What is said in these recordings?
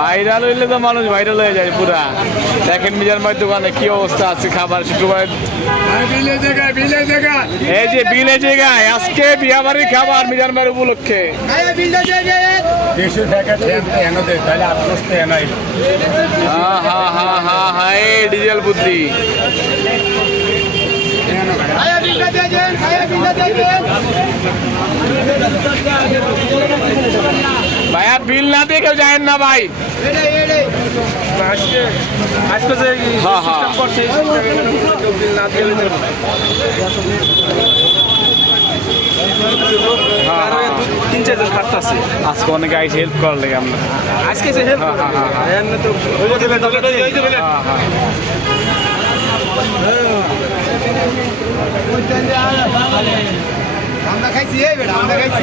Viral হইলে তো মানুষ ভাইরাল হয়ে যায় পুরা। দেখেন মিজান ভাই দোকানে কি অবস্থা আছে খাবার শুক্রবার। এই যে বিলে জায়গায় আজকে বিয়াবাড়ির খাবার মিজান ভাইয়ের উপলক্ষে। ডিজেল বুদ্ধি ভাইয়া বিল না দিয়ে কেউ যায় না ভাই। আজকে যে সিস্টেম করছে এই সিস্টেমে কেউ বিল না দিয়ে তিন চারজন খাটতেছে। আজকে অনেকে আইসে হেল্প করার লাগে আমরা আজকে যে হেল্প আমরা খাইছি আমরা খাইছি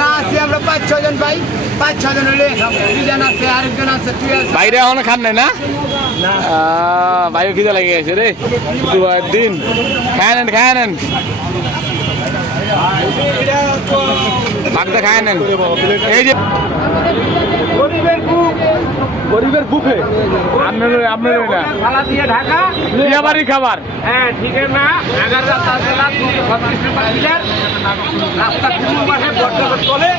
না আছি আমরা 5-6 জন ভাই 5-6 জন হলে দুজন আছে আরেকজন আছে তুই আছে বাইরে এখনো খান নাই না ভাইও খিদে লেগে গেছে রে দিন খায় নেন ভাগটা খায় নেন। এই যে গরিবের বুকে আপনার না থালা দিয়ে ঢাকা বিয়াবাড়ির খাবার। হ্যাঁ ঠিক না 11 রাস্তা কুমুর পাশে বর্তমান চলে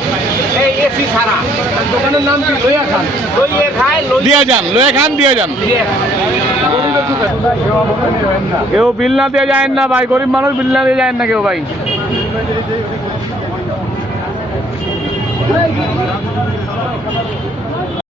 এই এসি ছাড়া দোকানের নাম কি লইয়া খান লইয়ে খায় দিয়ে যান কেউ বিল না দিয়ে যায় না ভাই। গরিব মানুষ বিল না দিয়ে যায় না কেউ ভাই।